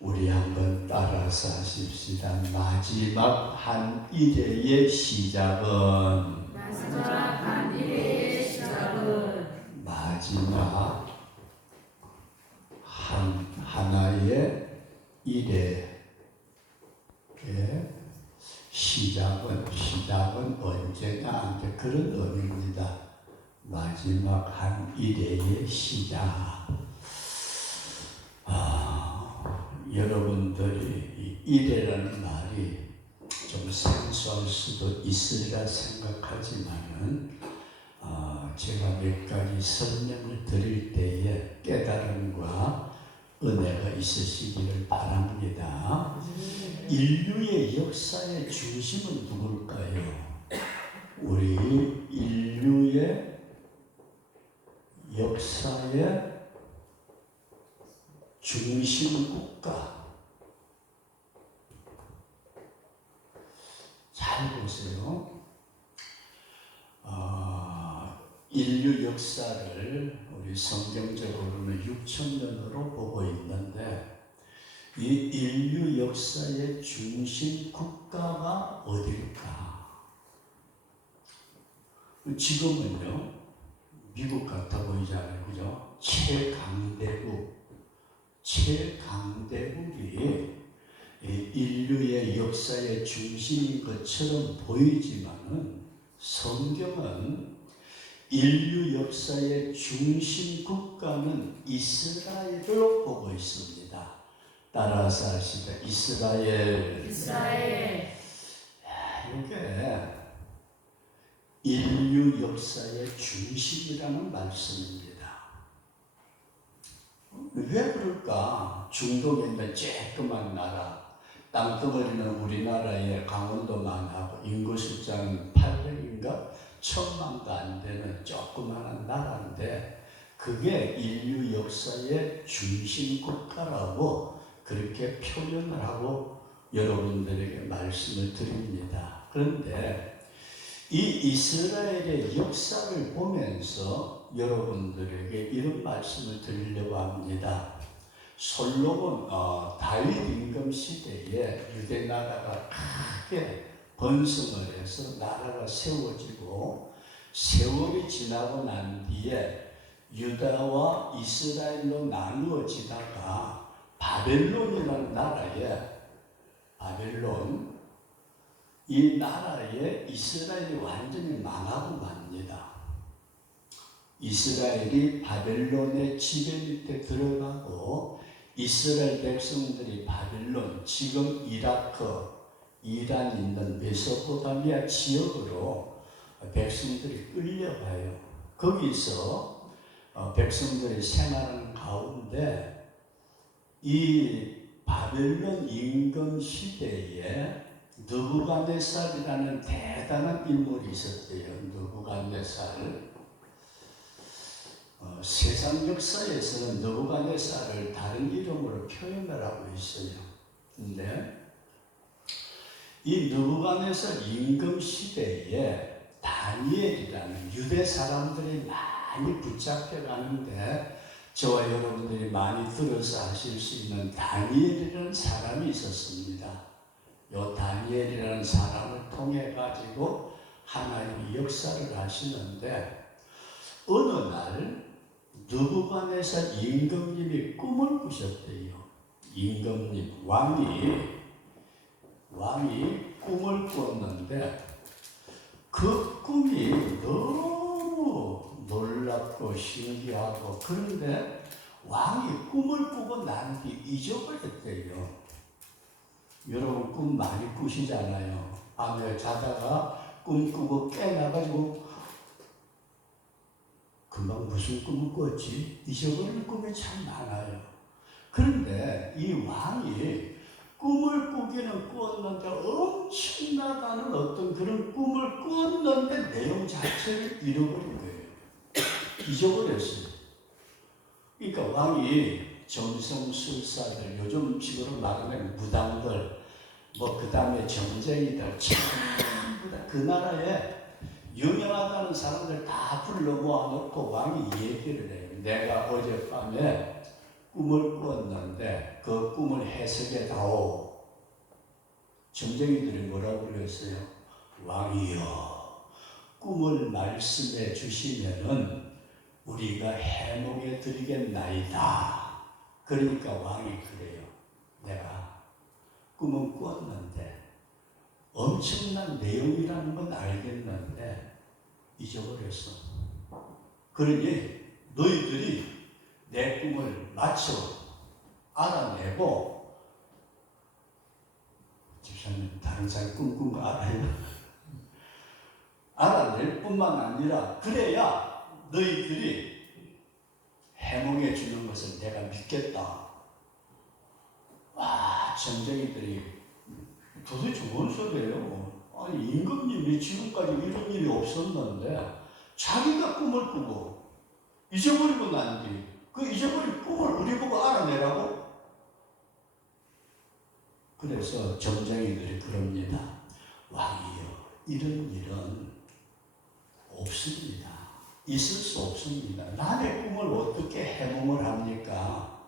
우리 한번 따라서 하십시다. 마지막 한 일회의 시작은 마지막 하나의 일회의 시작은 언제나 그런 의미입니다. 마지막 한 일회의 시작. 여러분들이 일회라는 말이 좀 생소할 수도 있으리라 생각하지만은 제가 몇 가지 설명을 드릴 때에 깨달음과 은혜가 있으시기를 바랍니다. 인류의 역사의 중심은 누굴까요? 우리 인류의 역사의 중심 국가. 잘 보세요. 인류 역사를 우리 성경적으로는 6,000년으로 보고 있는데 이 인류 역사의 중심 국가가 어딜까? 지금은요, 미국 같아 보이잖아요. 그죠? 최강대국이 인류의 역사의 중심인 것처럼 보이지만은 성경은 인류 역사의 중심 국가는 이스라엘로 보고 있습니다. 따라서 하시다. 이스라엘. 이게 인류 역사의 중심이라는 말씀입니다. 왜 그럴까? 중동에 있는 쬐끄만 나라, 땅덩어리는 우리나라의 강원도만 하고 인구 숫자는 800인가 1000만도 안 되는 조그마한 나라인데 그게 인류 역사의 중심 국가라고 그렇게 표현을 하고 여러분들에게 말씀을 드립니다. 그런데 이 이스라엘의 역사를 보면서 여러분들에게 이런 말씀을 드리려고 합니다. 솔로몬 다윗 임금 시대에 유대 나라가 크게 번성을 해서 나라가 세워지고 세월이 지나고 난 뒤에 유다와 이스라엘로 나누어지다가 바벨론이라는 이 나라에 이스라엘이 완전히 망하고 맙니다. 이스라엘이 바벨론의 지배 밑에 들어가고 이스라엘 백성들이 바벨론, 지금 이라크, 이란 있는 메소포타미아 지역으로 백성들이 끌려가요. 거기서 백성들이 생활하는 가운데 이 바벨론 임금 시대에 느부갓네살이라는 대단한 인물이 있었대요. 느부갓네살. 세상 역사에서는 느부갓네살을 다른 이름으로 표현을 하고 있어요. 근데 이 느부갓네살 임금 시대에 다니엘이라는 유대 사람들이 많이 붙잡혀 가는데 저와 여러분들이 많이 들어서 아실 수 있는 다니엘이라는 사람이 있었습니다. 요 다니엘이라는 사람을 통해 가지고 하나님이 역사를 하시는데 어느 날 느부갓네살 임금님이 꿈을 꾸셨대요. 임금님 왕이 꿈을 꾸었는데 그 꿈이 너무 놀랍고 신기하고 그런데 왕이 꿈을 꾸고 난 뒤 잊어버렸대요. 여러분 꿈 많이 꾸시잖아요. 밤에 자다가 꿈 꾸고 깨나가지고 금방 무슨 꿈을 꿨지? 잊어버리는 꿈이 참 많아요. 그런데 이 왕이 꿈을 꾸기는 꾸었는데 엄청나다는 어떤 그런 꿈을 꾸었는데 내용 자체를 잃어버린 거예요. 잊어버렸어요. 그러니까 왕이 점성술사들, 요즘 식으로 말하면 무당들, 그 다음에 점쟁이들, 전부 다 그 나라에 유명하다는 사람들 다 불러 모아놓고 왕이 얘기를 해요. 내가 어젯밤에 꿈을 꾸었는데 그 꿈을 해석해 다오. 점쟁이들이 뭐라고 그랬어요? 왕이여, 꿈을 말씀해 주시면은 우리가 해몽해 드리겠나이다. 그러니까 왕이 그래요. 내가 꿈은 꾸었는데 엄청난 내용이라는 건 알겠는데 잊어버렸어. 그러니 너희들이 내 꿈을 맞춰 알아내고, 집사님 다른 사람 꿈꾼 거 알아요? 알아낼 뿐만 아니라 그래야 너희들이 해몽해 주는 것을 내가 믿겠다. 와, 점쟁이들이 도대체 뭔 소리예요? 아니, 임금님이 지금까지 이런 일이 없었는데 자기가 꿈을 꾸고 잊어버리고 난 뒤 그 잊어버린 꿈을 우리 보고 알아내라고? 그래서 점쟁이들이 그럽니다. 왕이여, 이런 일은 없습니다. 있을 수 없습니다. 남의 꿈을 어떻게 해몽을 합니까?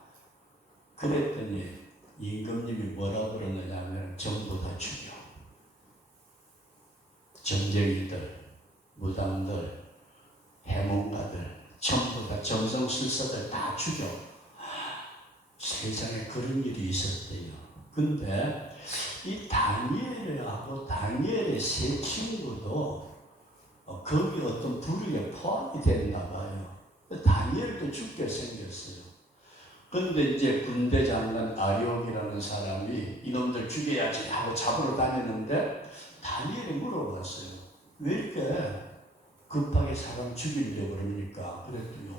그랬더니 임금님이 뭐라고 그러느냐 하면 전부 다 죽여. 점쟁이들, 무당들, 해몽가들, 전부 다 점성술사들 다 죽여. 세상에 그런 일이 있었대요. 근데 이 다니엘하고 다니엘의 세 친구도 거기 어떤 부류에 포함이 됐나 봐요. 다니엘도 죽게 생겼어요. 그런데 이제 군대 장관 아리옥이라는 사람이 이놈들 죽여야지 하고 잡으러 다니는데 다니엘이 물어봤어요. 왜 이렇게 급하게 사람 죽이려고 그럽니까? 그랬더니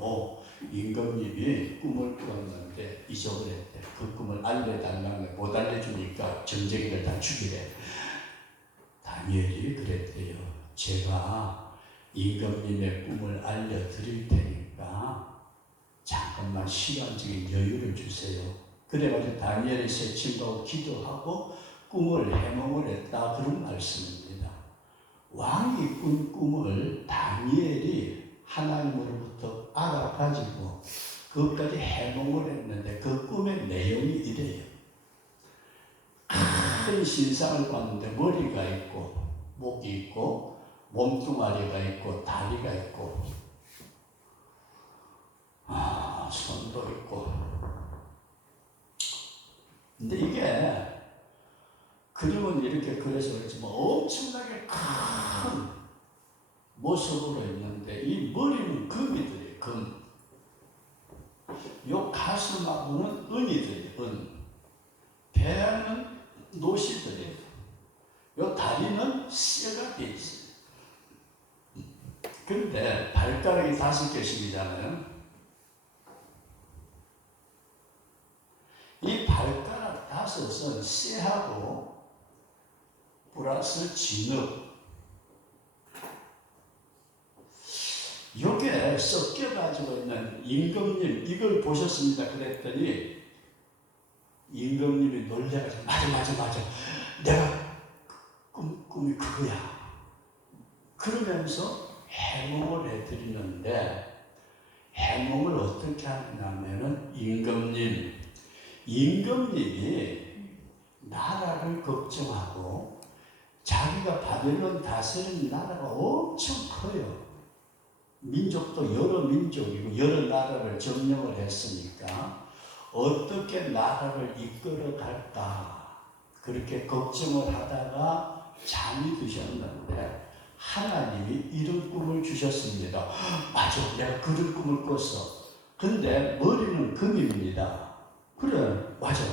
임금님이 꿈을 꾸었는데 잊어버렸대. 그 꿈을 알려달라는데 못 알려주니까 점쟁이들 다 죽이래. 다니엘이 그랬대요. 제가 임금님의 꿈을 알려드릴 테니까 잠깐만 시간적인 여유를 주세요. 그래가지고 다니엘의 세 친구하고 기도하고 꿈을 해몽을 했다, 그런 말씀입니다. 왕이 꾼 꿈을 다니엘이 하나님으로부터 알아가지고 그것까지 해몽을 했는데 그 꿈의 내용이 이래요. 큰 신상을 봤는데 머리가 있고 목이 있고 몸뚱아리가 있고 다리가 있고 손도 있고. 근데 이게 그림은 이렇게 그려서 그렇지만 엄청나게 큰 모습으로 있는데 이 머리는 금이 들어요. 금. 요 가슴하고는 은이 들어요. 은. 배는 노시 들어요. 요 다리는 쇠가 돼 있어요. 근데 발가락이 5개씩이잖아요. 이 발가락 5은 쇠하고 플러스 진흙, 이게 섞여가지고 있는 임금님, 이걸 보셨습니다. 그랬더니 임금님이 놀래가지고 맞아 내가 꿈이 그거야. 그러면서 해몽을 해드리는데 해몽을 어떻게 하냐면은 임금님이 나라를 걱정하고 자기가 바벨론 다스리는 나라가 엄청 커요. 민족도 여러 민족이고 여러 나라를 점령을 했으니까 어떻게 나라를 이끌어 갈까 그렇게 걱정을 하다가 잠이 드셨는데 하나님이 이런 꿈을 주셨습니다. 맞아, 내가 그런 꿈을 꿨어. 근데 머리는 금입니다. 그래, 맞아.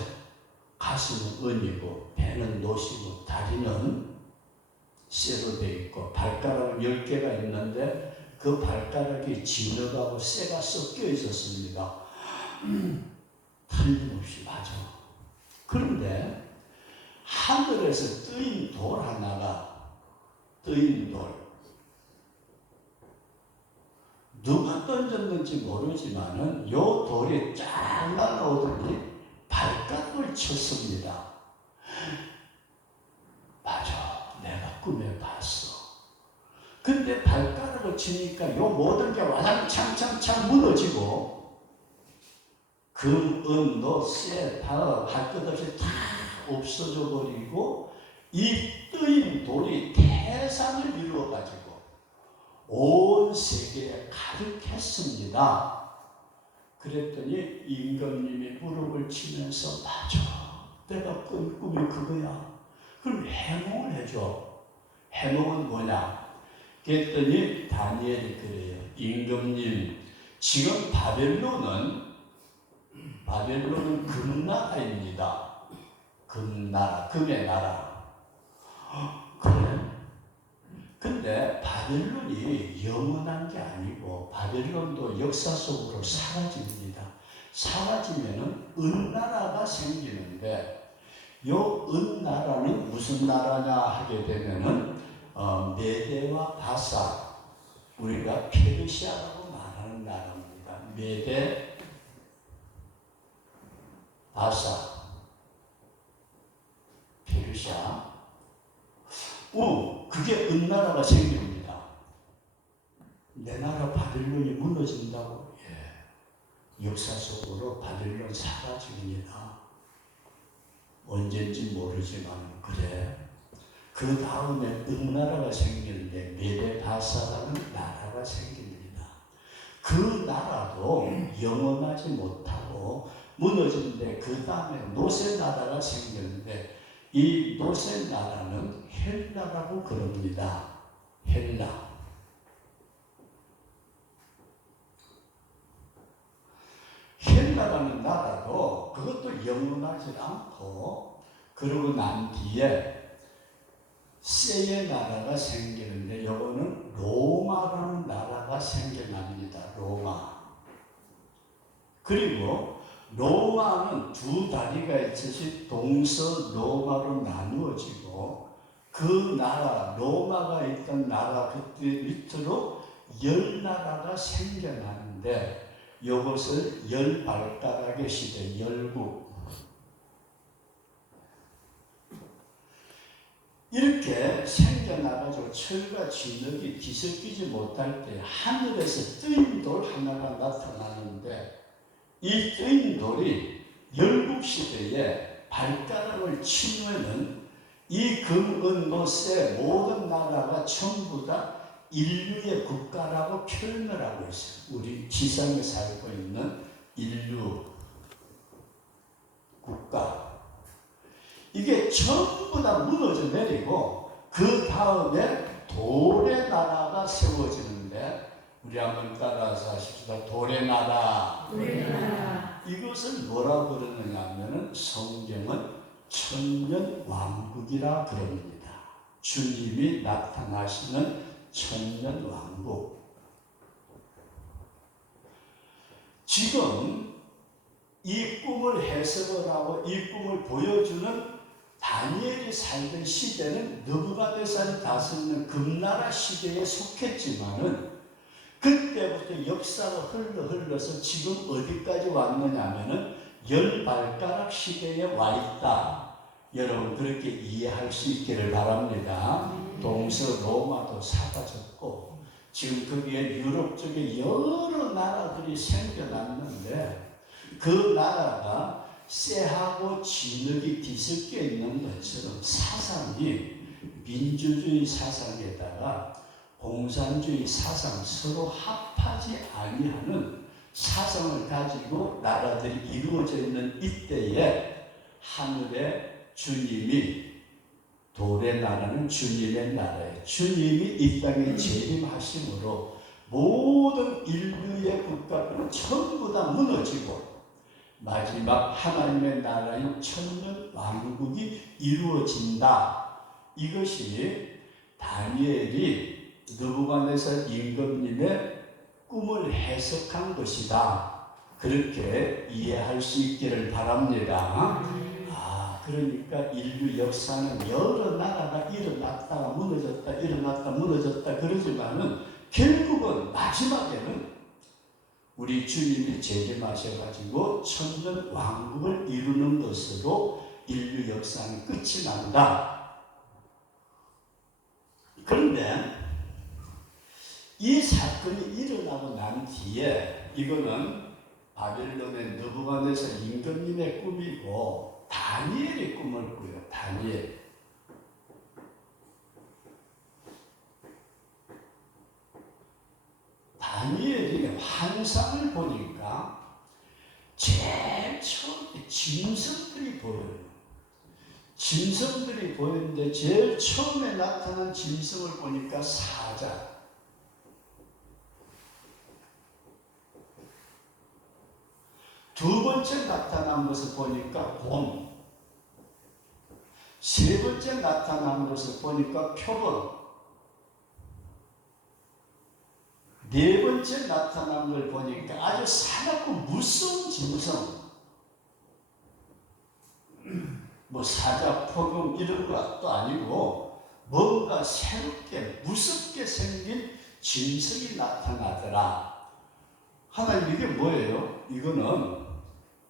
가슴은 은이고 배는 노시고 다리는 쇠로 되어 있고 발가락은 10개가 있는데 그 발가락이 진흙하고 쇠가 섞여 있었습니다. 틀림없이 맞아. 그런데 하늘에서 뜨인 돌 하나가, 뜨인 돌, 누가 던졌는지 모르지만은 요 돌이 쫙 날아오더니 발가락을 쳤습니다. 맞아, 내가 꿈에 봤어. 근데 발가락을 치니까 요 모든 게 와장창창창 무너지고 금, 은, 노, 쇠, 다 할 것 없이 다 없어져 버리고 이 뜨인 돌이 태산을 이루어가지고 온 세계에 가득했습니다. 그랬더니 임금님이 무릎을 치면서 맞아, 내가 꾼 꿈이 그거야. 그럼 해몽을 해줘. 해몽은 뭐냐? 그랬더니 다니엘이 그래요. 임금님, 지금 바벨론은 금나라입니다. 금나라, 금의 나라. 그래? 근데 바벨론이 영원한 게 아니고 바벨론도 역사 속으로 사라집니다. 사라지면은 은나라가 생기는데 요 은나라는 무슨 나라냐 하게 되면은 메대와 바사, 우리가 페르시아라고 말하는 나라입니다. 메대, 바사, 페르시아. 그게 은나라가 생깁니다. 내 나라 바벨론이 무너진다고? 예. 역사 속으로 바벨론 사라집니다. 언젠지 모르지만 그래. 그 다음에 은나라가 생기는데 메데바사라는 나라가 생깁니다. 그 나라도 영원하지 못하고 무너지는데 그 다음에 노세 나라가 생겼는데 이 노세 나라는 헬라라고 그럽니다. 헬라. 헬라라는 나라도 그것도 영원하지 않고 그러고 난 뒤에 세의 나라가 생기는데 이거는 로마라는 나라가 생겨납니다. 로마. 그리고 로마는 두 다리가 있듯이 동서로마로 나누어지고 그 나라, 로마가 있던 나라 그때 밑으로 10나라가 생겨나는데 이것을 10발가락의 시대, 열국. 이렇게 생겨나가지고 철과 진흙이 뒤섞이지 못할 때 하늘에서 뜨인 돌 하나가 나타나는데 이 뜨인 돌이 열국시대에 발가락을 치면은 이 금, 은, 노, 세 모든 나라가 전부 다 인류의 국가라고 표현을 하고 있어요. 우리 지상에 살고 있는 인류 국가. 이게 전부 다 무너져 내리고 그 다음에 돌의 나라가 세워지는데 우리 한번 따라서 하십시다. 돌의 나라. 이것을 뭐라 그러느냐 하면은 성경은 천년왕국이라 그럽니다. 주님이 나타나시는 천년왕국. 지금 이 꿈을 해석을 하고 이 꿈을 보여주는 다니엘이 살던 시대는 느부갓네살이 다스리는 금나라 시대에 속했지만은 그때부터 역사가 흘러서 지금 어디까지 왔느냐 하면은 10발가락 시대에 와 있다. 여러분 그렇게 이해할 수 있기를 바랍니다. 동서 로마도 사라졌고 지금 거기에 유럽 쪽에 여러 나라들이 생겨났는데 그 나라가 쇠하고 진흙이 뒤섞여 있는 것처럼 사상이 민주주의 사상에다가 공산주의 사상 서로 합하지 아니하는 사상을 가지고 나라들이 이루어져 있는 이때에 하늘에 주님이 돌의 나라는 주님의 나라예요. 주님이 이 땅에 재림하심으로 모든 인류의 국가는 전부 다 무너지고 마지막 하나님의 나라인 천년 왕국이 이루어진다. 이것이 다니엘이 느부갓네살 임금님의 꿈을 해석한 것이다. 그렇게 이해할 수 있기를 바랍니다. 그러니까 인류 역사는 여러 나라가 일어났다가 무너졌다, 일어났다, 무너졌다 그러지만은 결국은 마지막에는 우리 주님이 재림하셔가지고 천년 왕국을 이루는 것으로 인류 역사는 끝이 난다. 그런데 이 사건이 일어나고 난 뒤에 이거는 바벨론의 느부갓네살 임금님의 꿈이고 다니엘의 꿈을 꾸요. 다니엘. 다니엘이 환상을 보니까 제일 처음에 짐승들이 보여요. 짐승들이 보이는데 제일 처음에 나타난 짐승을 보니까 사자. 두 번째 나타난 것을 보니까 곰. 세 번째 나타난 것을 보니까 표범. 네 번째 나타난 걸 보니까 아주 사납고 무서운 짐승. 뭐 사자, 표범 이런 것도 아니고 뭔가 새롭게 무섭게 생긴 짐승이 나타나더라. 하나님 이게 뭐예요? 이거는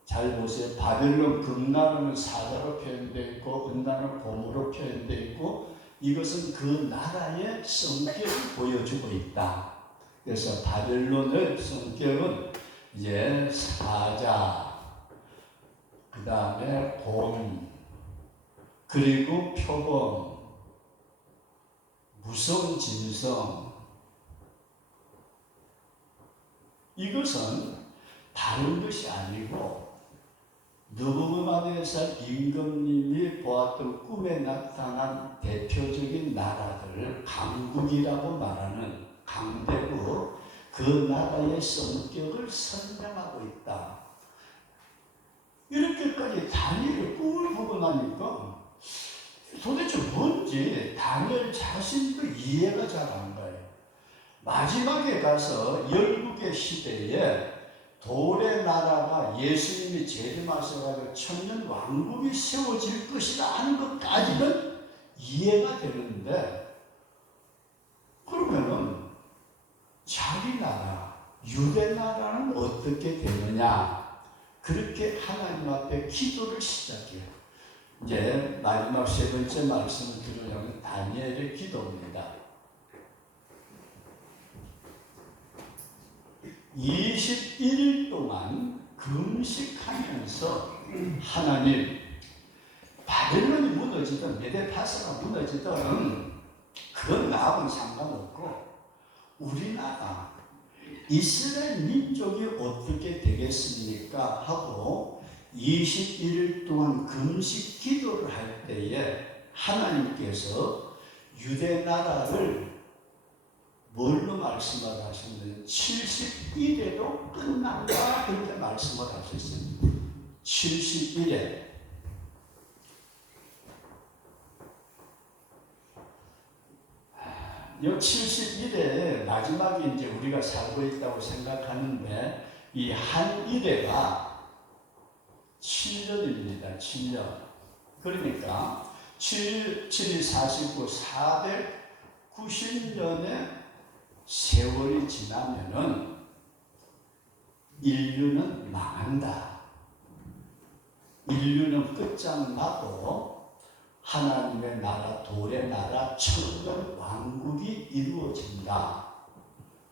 잘 보세요. 바벨론 금나라는 사자로 표현되어 있고 은나라는 곰으로 표현되어 있고 이것은 그 나라의 성격을 보여주고 있다. 그래서 바벨론의 성격은 이제 사자, 그 다음에 곰, 그리고 표범, 무서운 짐승. 이것은 다른 것이 아니고 느부갓네살 임금님이 보았던 꿈에 나타난 대표적인 나라들, 강국이라고 말하는 강대국, 그 나라의 성격을 설명하고 있다. 이렇게까지 다니엘의 꿈을 보고 나니까 도대체 뭔지 다니엘 자신도 이해가 잘 안 가요. 마지막에 가서 열국의 시대에 돌의 나라가 예수님이 재림하셔가지고 천년 왕국이 세워질 것이라 하는 것까지는 이해가 되는데, 그러면은 자기 나라, 유대 나라는 어떻게 되느냐? 그렇게 하나님 앞에 기도를 시작해요. 이제 마지막 세 번째 말씀을 드리려면 다니엘의 기도입니다. 21일 동안 금식하면서 하나님, 바벨론이 무너지든 메데파사가 무너지든 그건 나하고는 상관없고 우리나라 이스라엘 민족이 어떻게 되겠습니까? 하고 21일 동안 금식 기도를 할 때에 하나님께서 유대 나라를 뭘로 말씀을 하셨는데 71회로 끝난다 그렇게 말씀을 하셨습니다. 71회. 이 71회 마지막에 이제 우리가 살고 있다고 생각하는데 이 한 일회가 7년입니다. 7년. 그러니까 7, 7이 49, 490년의 세월이 지나면은 인류는 망한다. 인류는 끝장나고 하나님의 나라, 돌의 나라, 천년 왕국이 이루어진다.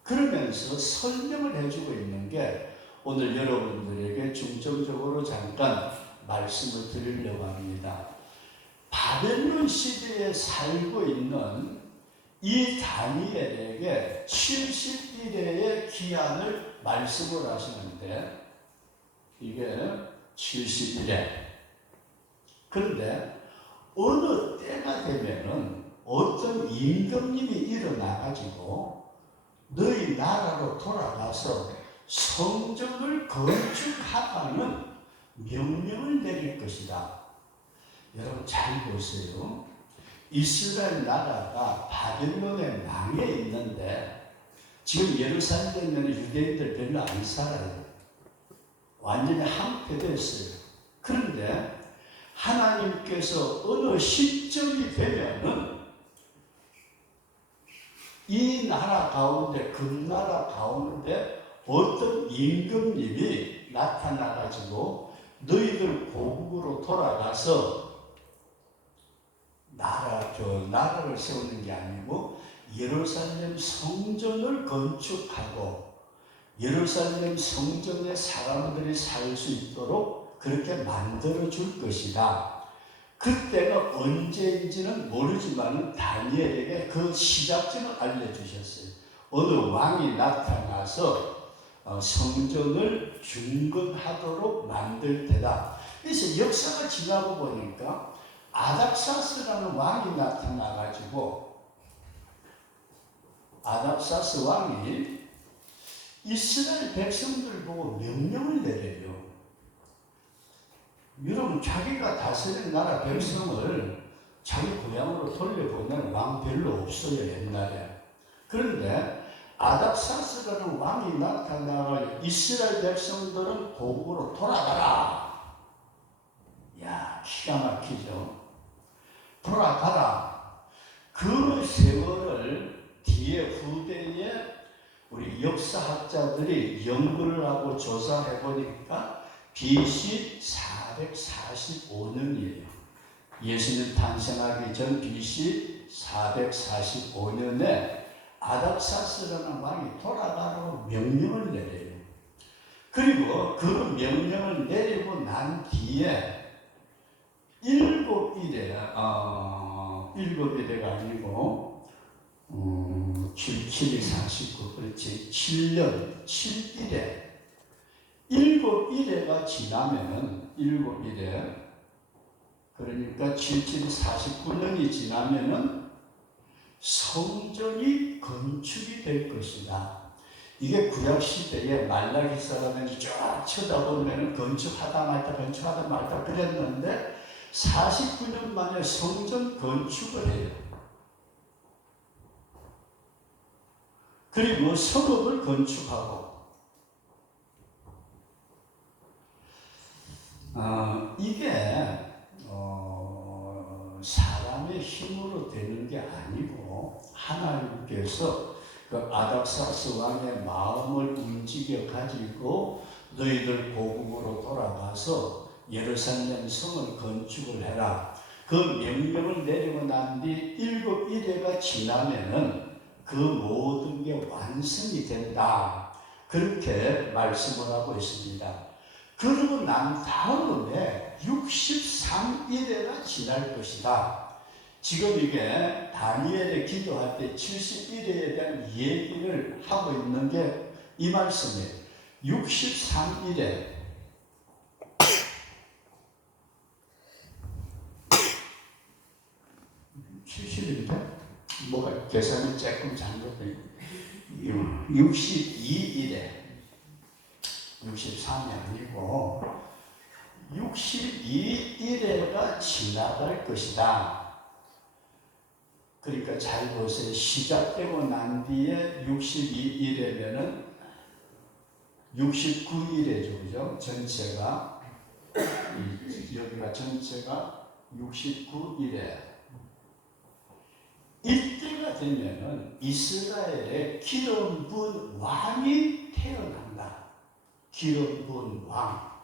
그러면서 설명을 해주고 있는 게 오늘 여러분들에게 중점적으로 잠깐 말씀을 드리려고 합니다. 바벨론 시대에 살고 있는 이 다니엘에게 71회의 기한을 말씀을 하시는데 이게 71회. 그런데 어느 때가 되면은 어떤 임금님이 일어나가지고 너희 나라로 돌아가서 성전을 건축하라는 명령을 내릴 것이다. 여러분 잘 보세요. 이스라엘 나라가 바벨론에 망해 있는데 지금 예루살렘에는 유대인들 별로 안 살아요. 완전히 함폐됐어요. 그런데 하나님께서 어느 시점이 되면은 이 나라 가운데, 금나라 가운데 어떤 임금님이 나타나가지고 너희들 고국으로 돌아가서 나라를 세우는 게 아니고 예루살렘 성전을 건축하고 예루살렘 성전에 사람들이 살 수 있도록 그렇게 만들어 줄 것이다. 그때가 언제인지는 모르지만 다니엘에게 그 시작점을 알려주셨어요. 어느 왕이 나타나서 성전을 중건하도록 만들 테다. 그래서 역사가 지나고 보니까 아닥사스라는 왕이 나타나가지고, 아닥사스 왕이 이스라엘 백성들 보고 명령을 내려요. 여러분, 자기가 다스린 나라 백성을 자기 고향으로 돌려보낸 왕 별로 없어요, 옛날에. 그런데 아닥사스라는 왕이 나타나서 이스라엘 백성들은 고국으로 돌아가라. 야, 기가 막히죠. 돌아가라. 그 세월을 뒤에 후대에 우리 역사학자들이 연구를 하고 조사해 보니까 BC 445년이에요. 예수님 탄생하기 전 BC 445년에 아닥사스라는 왕이 돌아가라고 명령을 내려요. 그리고 그 명령을 내리고 난 뒤에 일곱 일해가 아니고 7이 49, 그렇지. 7년 7일에 일곱 일해가 지나면은 일곱 일해, 그러니까 7이 49년이 지나면은 성전이 건축이 될 것이다. 이게 구약 시대에 말라기서라는 쫙 쳐다보면 건축하다 말다 그랬는데 49년 만에 성전 건축을 해요. 그리고 성읍을 건축하고, 이게 사람의 힘으로 되는 게 아니고 하나님께서 그 아닥사스 왕의 마음을 움직여 가지고 너희들 고국으로 돌아가서 예루살렘 성을 건축을 해라. 그 명령을 내리고 난 뒤 일곱 일해가 지나면은 그 모든 게 완성이 된다. 그렇게 말씀을 하고 있습니다. 그러고 난 다음에 63일에가 지날 것이다. 지금 이게 다니엘의 기도할 때 71일에 대한 얘기를 하고 있는 게 이 말씀이에요. 63일에 70일인데? 뭐가 계산이 조금 잘못된 62일에 63이 아니고 62일에가 지나갈 것이다. 그러니까 잘 보세요. 시작되고 난 뒤에 62일에면은 69일이죠, 그죠? 전체가 여기가 전체가 69일에 이때가 되면은 이스라엘의 기름 부은 왕이 태어난다. 기름 부은 왕.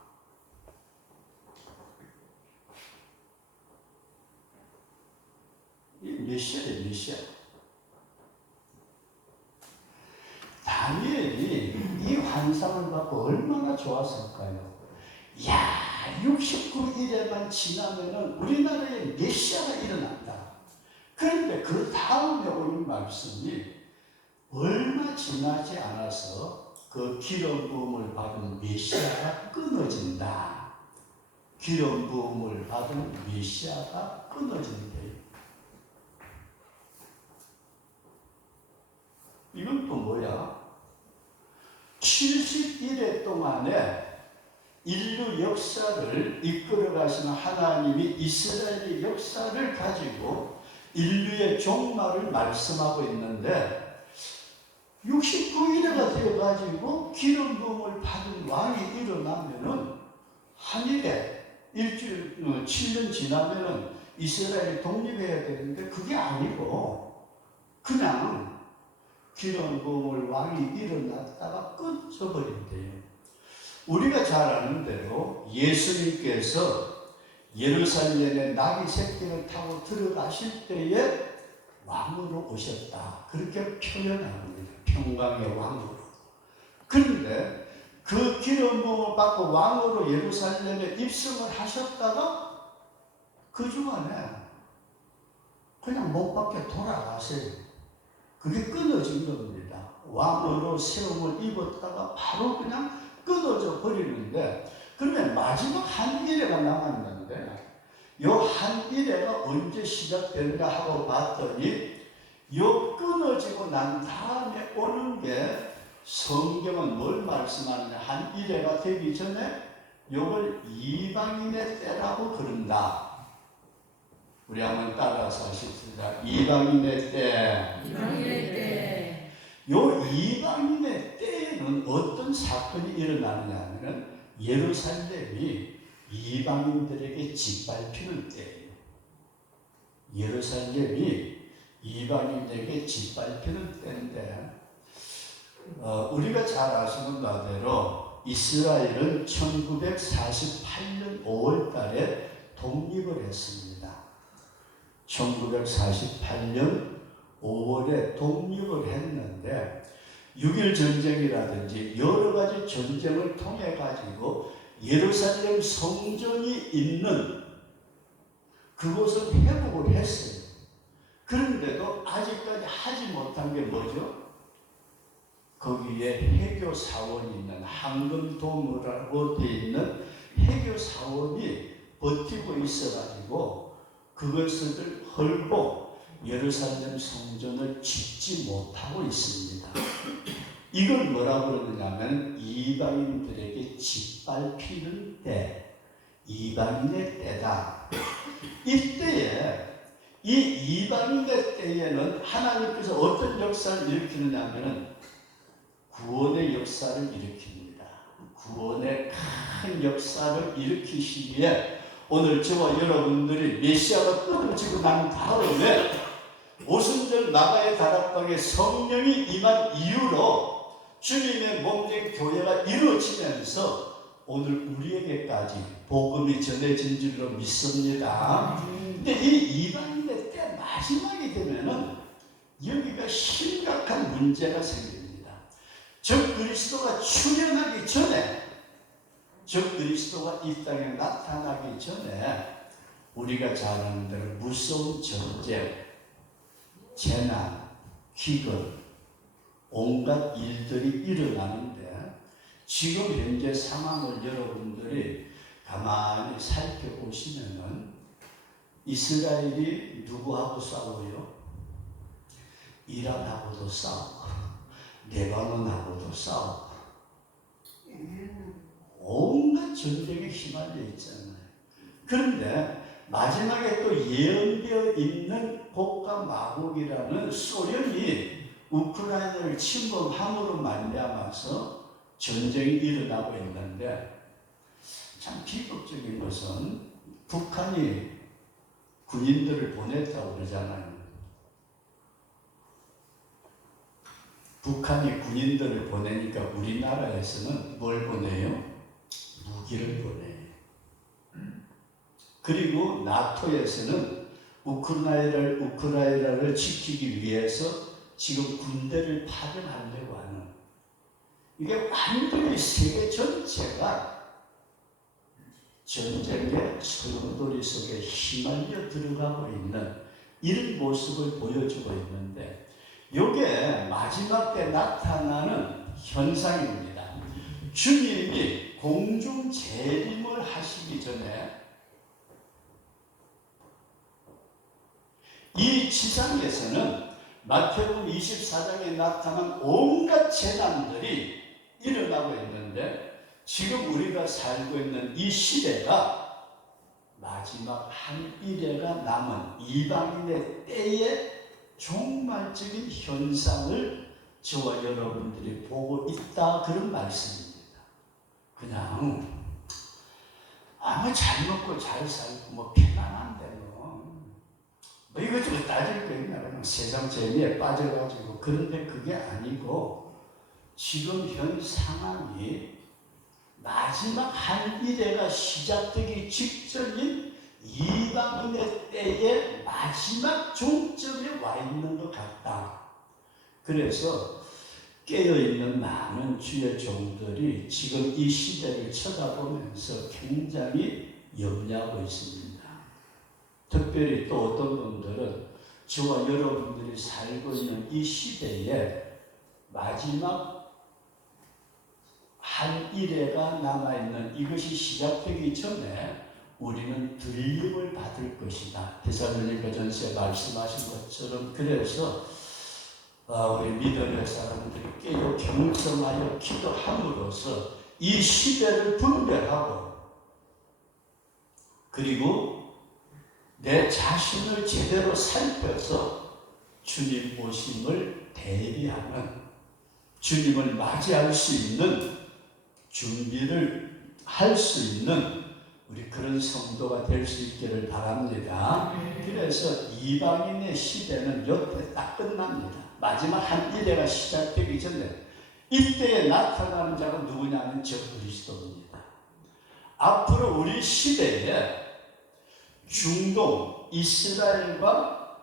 메시아예요, 메시아. 다니엘이 이 환상을 받고 얼마나 좋았을까요? 야, 69일에만 지나면은 우리나라에 메시아가 일어난다. 그런데 그 다음에 오는 말씀이 얼마 지나지 않아서 그 기름 부음을 받은 메시아가 끊어진다. 기름 부음을 받은 메시아가 끊어진대요. 이건 또 뭐야? 70일의 동안에 인류 역사를 이끌어 가시는 하나님이 이스라엘의 역사를 가지고 인류의 종말을 말씀하고 있는데 69일에가 되어가지고 기름 부음을 받은 왕이 일어나면은 한일에 일주일 7년 지나면은 이스라엘이 독립해야 되는데 그게 아니고 그냥 기름 부음을 왕이 일어났다가 끊어버린대요. 우리가 잘 아는 대로 예수님께서 예루살렘에 나귀 새끼를 타고 들어가실 때에 왕으로 오셨다. 그렇게 표현합니다. 평강의 왕으로. 그런데 그 기름 부음을 받고 왕으로 예루살렘에 입성을 하셨다가 그 주간에 그냥 못 밖에 돌아가세요. 그게 끊어진 겁니다. 왕으로 세움을 입었다가 바로 그냥 끊어져 버리는데, 그러면 마지막 한 일회가 남았는데 요 한 일회가 언제 시작된가 하고 봤더니 요 끊어지고 난 다음에 오는 게 성경은 뭘 말씀하느냐. 한 일회가 되기 전에 요걸 이방인의 때라고 그런다. 우리 한번 따라서 하십시다. 이방인의 때. 이방인의 때. 요 이방인의 때에는 어떤 사건이 일어나느냐 하면 예루살렘이 이방인들에게 짓밟히는 때예요. 예루살렘이 이방인에게 짓밟히는 때인데, 우리가 잘 아시는 바대로 이스라엘은 1948년 5월 달에 독립을 했습니다. 1948년 5월에 독립을 했는데 6.1 전쟁이라든지 여러 가지 전쟁을 통해 가지고 예루살렘 성전이 있는 그곳을 회복을 했어요. 그런데도 아직까지 하지 못한 게 뭐죠? 거기에 해교 사원이 있는, 황금도무라고 되어 있는 해교 사원이 버티고 있어가지고 그것을 헐고 예루살렘 성전을 짓지 못하고 있습니다. 이걸 뭐라고 그러느냐면 이방인들에게 짓밟히는 때, 이방인의 때다. 이때에 이 이방인의 때에는 하나님께서 어떤 역사를 일으키느냐면 구원의 역사를 일으킵니다. 구원의 큰 역사를 일으키시기에 오늘 저와 여러분들이 메시아가 끊어지고 난 다음에 오순절 나가의 다락방에 성령이 임한 이유로 주님의 몸된 교회가 이루어지면서 오늘 우리에게까지 복음이 전해진 줄로 믿습니다. 근데 이 이방인의 때 마지막이 되면은 여기가 심각한 문제가 생깁니다. 즉 그리스도가 출현하기 전에, 즉 그리스도가 이 땅에 나타나기 전에 우리가 잘 아는 대로 무서운 전쟁, 재난, 기근, 온갖 일들이 일어나는데 지금 현재 상황을 여러분들이 가만히 살펴보시면은 이스라엘이 누구하고 싸워요? 이란하고도 싸우고 레바논하고도 싸우고 온갖 전쟁에 휘말려 있잖아요. 그런데 마지막에 또 예언되어 있는 곡과 마곡이라는 소련이 우크라이나를 침범함으로 말미암아서 전쟁이 일어나고 있는데, 참 비극적인 것은 북한이 군인들을 보냈다고 그러잖아요. 북한이 군인들을 보내니까 우리나라에서는 뭘 보내요? 무기를 보내요. 그리고 나토에서는 우크라이나를 지키기 위해서 지금 군대를 파견하려고 하는, 이게 완전히 세계 전체가 전쟁의 철옹돌이 속에 휘말려 들어가고 있는 이런 모습을 보여주고 있는데, 이게 마지막 때 나타나는 현상입니다. 주님이 공중 재림을 하시기 전에 이 지상에서는 마태복음 24장에 나타난 온갖 재난들이 일어나고 있는데, 지금 우리가 살고 있는 이 시대가 마지막 한 일회가 남은 이방인의 때의 종말적인 현상을 저와 여러분들이 보고 있다, 그런 말씀입니다. 그냥 아무 잘 먹고 잘 살고 뭐 편안한데 뭐 이것저것 따질 거 있나, 그냥 세상 재미에 빠져가지고. 그런데 그게 아니고 지금 현 상황이 마지막 한 일회가 시작되기 직전인 이방인의 때의 마지막 종점에 와 있는 것 같다. 그래서 깨어있는 많은 주의 종들이 지금 이 시대를 쳐다보면서 굉장히 염려하고 있습니다. 특별히 또 어떤 분들은 저와 여러분들이 살고 있는 이 시대에 마지막 한 일회가 남아있는 이것이 시작되기 전에 우리는 들림을 받을 것이다. 데살로니가전서에 말씀하신 것처럼 그래서 우리 믿음의 사람들이 깨어 경성하여 기도함으로써 이 시대를 분별하고 그리고 내 자신을 제대로 살펴서 주님 오심을 대비하는 주님을 맞이할 수 있는 준비를 할 수 있는 우리 그런 성도가 될 수 있기를 바랍니다. 그래서 이방인의 시대는 이때 딱 끝납니다. 마지막 한 일회가 시작되기 전에 이때에 나타나는 자가 누구냐면 저 그리스도입니다. 앞으로 우리 시대에 중동, 이스라엘과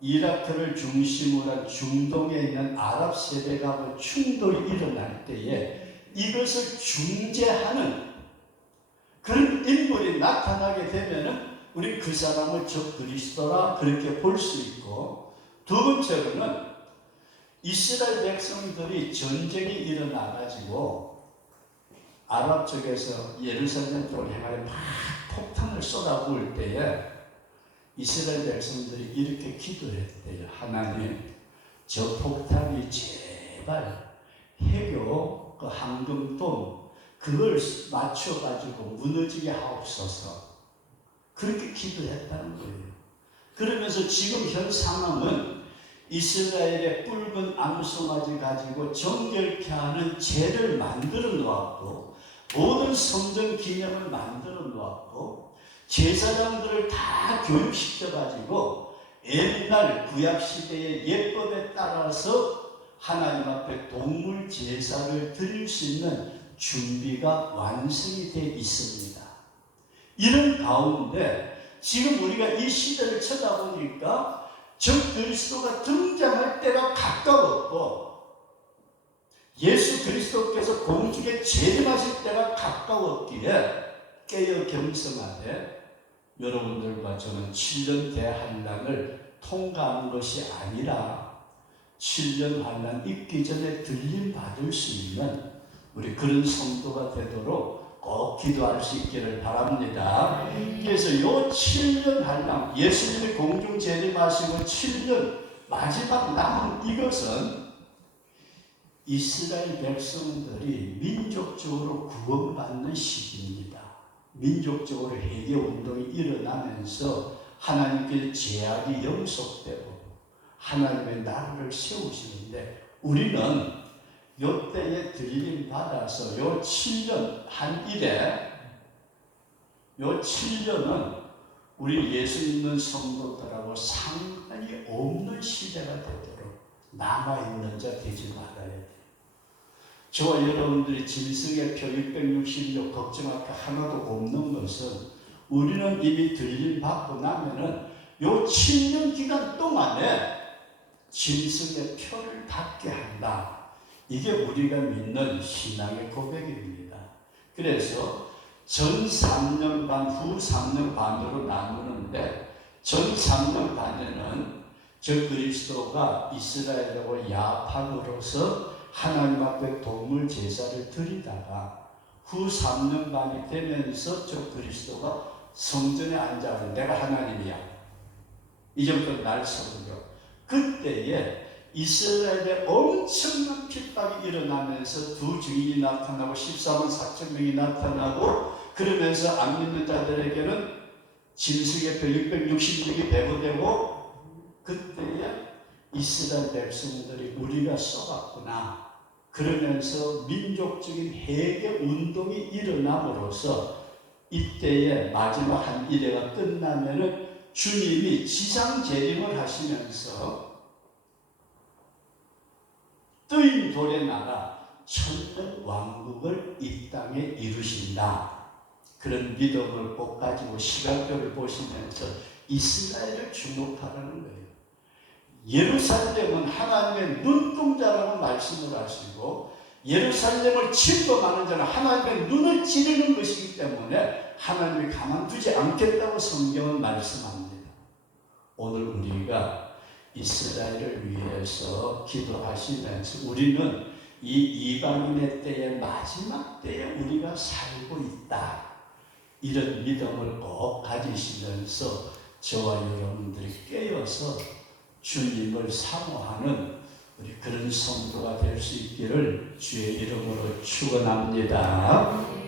이라크를 중심으로 한 중동에 있는 아랍 세대가 충돌이 일어날 때에 이것을 중재하는 그런 인물이 나타나게 되면은 우리 그 사람을 저 그리스도라 그렇게 볼 수 있고, 두 번째로는 이스라엘 백성들이 전쟁이 일어나가지고 아랍 쪽에서 예루살렘 쪽을 향하여 막 폭탄을 쏟아부을 때에 이스라엘 백성들이 이렇게 기도했대요. 하나님, 저 폭탄이 제발 해교 그 황금돈 그걸 맞춰가지고 무너지게 하옵소서. 그렇게 기도했다는 거예요. 그러면서 지금 현 상황은 이스라엘의 붉은 암송아지 가지고 정결케 하는 재를 만들어 놓았고, 모든 성전 기념을 만들어 놓았고, 제사장들을 다 교육시켜 가지고 옛날 구약시대의 예법에 따라서 하나님 앞에 동물 제사를 드릴 수 있는 준비가 완성이 되어 있습니다. 이런 가운데 지금 우리가 이 시대를 쳐다보니까 저 그리스도가 등장할 때가 가까웠고, 예수 그리스도께서 공중에 재림하실 때가 가까웠기에 깨어 겸손하되 여러분들과 저는 7년 대환란을 통과한 것이 아니라 7년 환란 있기 전에 들림 받을 수 있는 우리 그런 성도가 되도록 꼭 기도할 수 있기를 바랍니다. 그래서 요 7년 환란, 예수님이 공중 재림하시고 7년 마지막 남은 이것은 이스라엘 백성들이 민족적으로 구원받는 시기입니다. 민족적으로 회개운동이 일어나면서 하나님께 제약이 영속되고 하나님의 나라를 세우시는데, 우리는 요때에 들림 받아서 요 7년 한 일에 요 7년은 우리 예수 믿는 성도들하고 상관이 없는 시대가 되도록 남아있는 자 되지 말아야 돼요. 저와 여러분들이 짐승의 표 666 걱정할 게 하나도 없는 것은 우리는 이미 들림 받고 나면은 요 7년 기간 동안에 짐승의 표를 받게 한다. 이게 우리가 믿는 신앙의 고백입니다. 그래서 전 3년 반, 후 3년 반으로 나누는데, 전 3년 반에는 저 그리스도가 이스라엘하고 야합으로서 하나님 앞에 동물 제사를 드리다가 후 3년 반이 되면서 저 그리스도가 성전에 앉아서 내가 하나님이야, 이제부터 날 섬겨. 그때에 이스라엘에 엄청난 핍박이 일어나면서 두 증인이 나타나고 14만 4천 명이 나타나고, 그러면서 안 믿는 자들에게는 짐승의 표 666이 배부되고, 그때에 이스라엘 백성들이 우리가 쏘았구나 그러면서 민족적인 회개 운동이 일어남으로써 이때에 마지막 한 일회가 끝나면은 주님이 지상 재림을 하시면서 뜨인 돌의 나라 천년 왕국을 이 땅에 이루신다. 그런 믿음을 꼭 가지고 시간표를 보시면서 이스라엘을 주목하라는 거예요. 예루살렘은 하나님의 눈동자라고 말씀을 하시고 예루살렘을 침범하는 자는 하나님의 눈을 찌르는 것이기 때문에 하나님이 가만두지 않겠다고 성경은 말씀합니다. 오늘 우리가 이스라엘을 위해서 기도하시면서 우리는 이 이방인의 때의 마지막 때에 우리가 살고 있다. 이런 믿음을 꼭 가지시면서 저와 여러분들이 깨어서 주님을 사모하는 우리 그런 성도가 될 수 있기를 주의 이름으로 축원합니다.